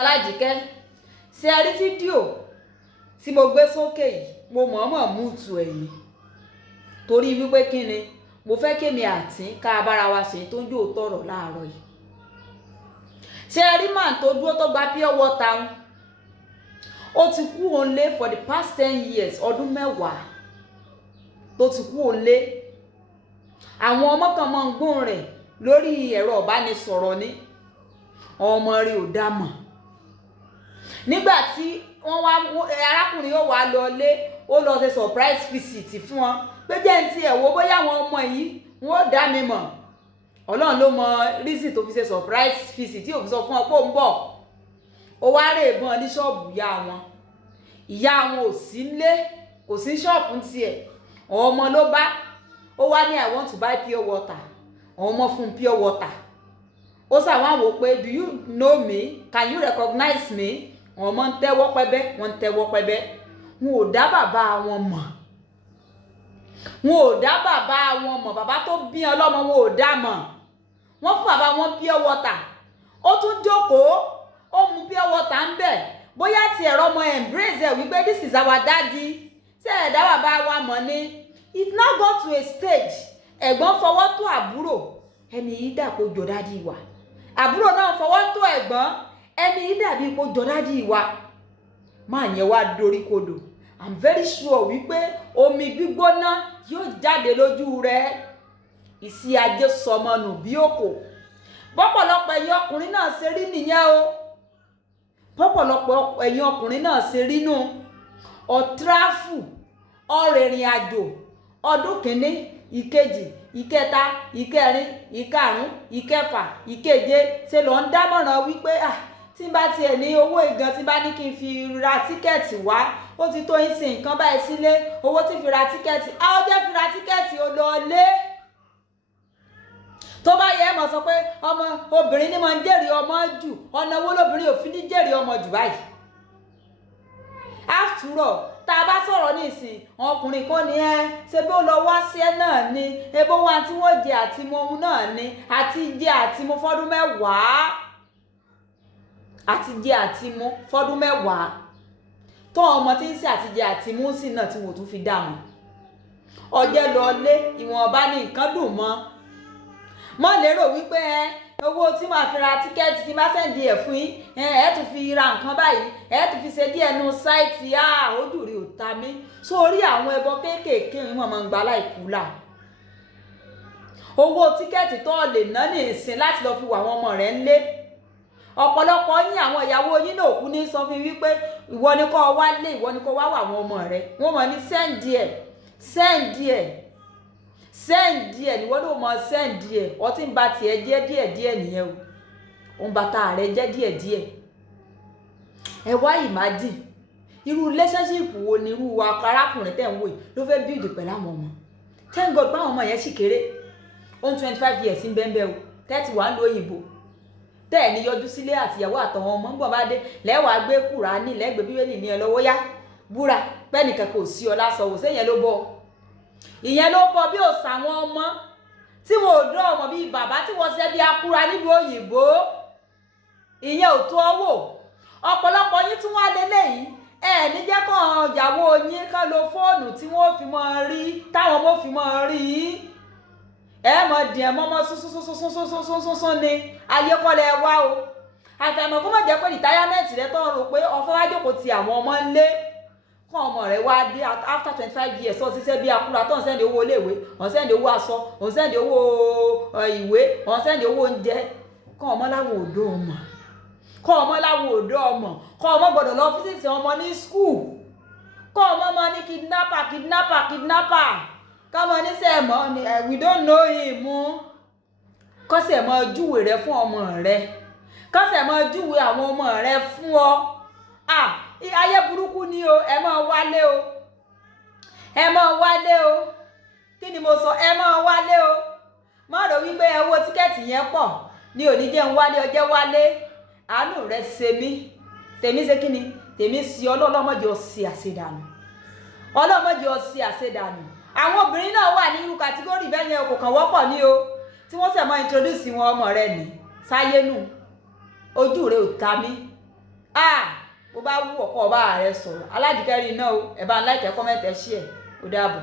Alájíkẹ́ ṣé ẹ rí fídíò tí mo gbé sókè yìí mo mọ̀ọ́mọ̀ múùtù ẹ̀yìn torí wípé kí ni mo fẹ́ kémi àti ká bára wa ṣe tó ń jó tọ̀rọ̀ láàárọ̀ yìí. Ṣé ẹ rí màá tó dúró tó gba pure water ń ó ti kú òǹlé for the past 10 years ọdún 10 tó ti kú òǹlé. Àwọn ọmọ kan máa ń gbóhùn rẹ̀ lórí ẹ̀rọ ìbánisọ̀rọ̀ ni ọmọ rẹ̀ ò dá mọ̀. Nígbà tí wọ́n wá arákùnrin yóò wá lọ lé ó lọ ṣe surprise visit fún wọn pé jẹ́ ń ti ẹ̀wọ́ bóyá àwọn ọmọ yìí wọ́n ó dá mi mọ̀. Ọlọ́run ló mọ reason tó fi ṣe surprise visit tí ò fi sọ fún ọ pé ó ń bọ̀. Ó wá rè bọ́n ní ṣọ́ọ̀bù ìyá wọn ò sí nílé kò sí ṣọ́ọ̀bù tiẹ̀ ọmọ ló bá ó wá ní I want to buy pure water ọmọ fún pure water ó ṣàwọn wò pé do you know me, can you recognize me? Ọmọ ń tẹ́wọ́ pẹ́bẹ́ wọ́n ń tẹ́wọ́ pẹ́bẹ́ wọn ò dá bàbá wọn mọ̀ bàbá tó bí ọlọ́mọ wọn ò dá mọ̀ wọ́n fún bàbá wọn pure water ó tún jókòó ó mu pure water ń bẹ̀ bóyá ti ẹ̀rọ ọmọ embrace ẹ̀ wípé this is our daddy ṣé ẹ̀dá bàbá wa mọ̀ ni. It now got to a stage ẹ̀gbọ́n fọwọ́ tó àbúrò ẹni yìí dà kó jọ dádì wa àbúrò náà fọwọ́ tó ẹ̀gbọ́n ẹni yìí dàbí kó jọ dádì wa máa yẹn wá dorí kodò. I'm very sure wípé omi gbígbóná yóò jáde lójú rẹ̀ ìsí ajé sọmọnù bí òkò pọ̀pọ̀lọpọ̀ ẹ̀yin ọkùnrin náà ṣe rí nìyẹn o pọ̀pọ̀lọpọ̀ ẹ̀yin ọkùnrin náà ṣe rí nù ọ̀tráfù ọ̀rìnrìn àjò ọdún kìíní ìkejì ìkẹta ìkẹrin ìkarùn ìkẹfà ìkeje ṣe lọ ń dámọ̀ràn wípé tí n bá tiẹ̀ ní owó ìgan tí n bá ní kí n fi ra tíkẹ́ẹ̀tì wá ó ti tó yín sí nǹkan báyìí sílé owó tí fi ra tíkẹ́ẹ̀tì ó jẹ́ fi ra tíkẹ́ẹ̀tì ó lọ lé tó bá yẹ mọ̀ sọ pé ọmọ obìnrin ní máa ń jèrè ọmọ jù ọ̀nà owó lóbìnrin ò fi ní jèrè ọmọ jù báyìí. After all tá a bá sọ̀rọ̀ ní ìsìn ọkùnrin kan ní ṣe bí ó lọ wá sí ẹ náà ni ebó wa tí wọ́n jẹ àti mu ohun náà ni àti jẹ àti mu fọ́dún 10 tó ọmọ tí ń ṣe àti jẹ àti mu sí náà tí wọ́n tún fi dààmú ọjẹ́ lọ lé ìwọ̀nba ní nǹkan dùn mọ́ lérò wípé owó tí màá fi ra tíkẹ́ẹ̀tì tí má sẹ́ǹdì ẹ̀ fún yín ẹ̀ tún fi ra nǹkan báyìí ẹ̀ tún fi ṣe díẹ̀ nu sáìtì ojú rí ò ta mí sórí àwọn ẹbọ kéékèèké yìí wọ́n máa ń gba láìkú là owó tíkẹ́ẹ̀tì tó lè ná ní ìsìn láti lọ fi wà àwọn ọmọ rẹ̀ ńlé ọ̀pọ̀lọpọ̀ yín àwọn ìyàwó yín náà kú ní sọ fún wípé ìwọ ni kó wá lé ìwọ ni kó wá wà àwọn ọmọ rẹ̀ wọ́n mọ̀ ní sẹ́ǹdì ẹ̀ ni wọ́n ló mọ sẹ́ǹdì ẹ̀ ọtí ń ba tiẹ̀ jẹ́ díẹ̀díẹ̀ nìyẹn o òun bàtà rẹ̀ jẹ́ díẹ̀díẹ̀. Ẹ wá imagine irú relationship wo ni irú arákùnrin tẹ̀ ń wò yìí ló fẹ́ build pẹ̀lú àwọn ọmọ thank God báwọn ọmọ yẹn sì kéré ohun 25 years ń bẹ́ẹ̀ o 30 wà ń lo òyìnbó tẹ́ ẹ̀ ní yọjú sílé àtìyàwó àtàwọn ọmọ ń bọ̀ bá dé lẹ́wàá gbé Kùránì lẹ́gbẹ̀ẹ́ Bíbélì ní ẹ lọ́wọ́ yá búra pẹ́ẹ́nìkan kò sí ọ lásọ wò séyẹn ló bọ́ ìyẹn ló bọ bí òsà àwọn ọmọ tí wọn ò dán ọmọ bíi bàbá tí wọn ṣe bí akúra nílùú òyìnbó ìyẹn ò tó ọwọ́ ọ̀pọ̀lọpọ̀ yín tí wọ́n á lélẹ́yìn ní jẹ́ kàn ìyàwó yín kán lo fóònù tí wọ́n fi mọ́ rí táwọn ọmọ fi mọ́ rí mọ̀ dìẹ̀ mọ́mọ́ sún ni ayé kọ́lẹ̀ wá o àfẹ̀mọ̀ kó má jẹ́ pé rìtáyámẹ́ǹtì rẹ tó ń rò pé ọ̀fẹ́ wá jókòó ti àwọn ọmọ ńlé kọ́ ọmọ rẹ̀ wá dé after 25 years ó ṣiṣẹ́ bí akúra tó ń sẹ́ndì owó iléèwé ó ń sẹ́ndì owó aṣọ ó ń sẹ́ndì owó ìwé ó ń sẹ́ndì owó oúnjẹ kọ́ ọmọ láwọn òdo ọmọ kọ́ ọmọ gbọ́dọ̀ lọ fíṣítì ọmọ ní skul kọ́ ọmọ máa ní kidnapper káwọn ní sẹ́ẹ̀mọ́ ni we don't know him kọ́sẹ̀ mọ́ júwe rẹ fún ọmọ rẹ kọ́sẹ̀ mọ́ júwe àwọn ọmọ rẹ fún ọ ayé burúkú ni o ẹ máa wálé o kí ni mo sọ ẹ máa wálé o má rò wípé owó tíkẹ́ẹ̀tì yẹn pọ̀ ní òní jẹ́ ń wálé ọjẹ́ wálé àánú rẹ ṣe mí tèmi ṣe kí ni tèmi sí ọlọ́mọdé ọ̀sẹ̀ àṣedànù àwọn obìnrin náà wà ní irú kàtígórì bẹ́ẹ̀ yẹn kò kàn wọ́pọ̀ ní o tí wọ́n sẹ̀ mọ́ introduce wọn ọmọ rẹ ní sáyé nù ojú rẹ ò ta mí bó bá wù ọkọ ọba rẹ sọ̀rọ̀ aládìkẹ́rì náà o ẹ bá ń like ẹ comment ẹ share ó dàbọ̀.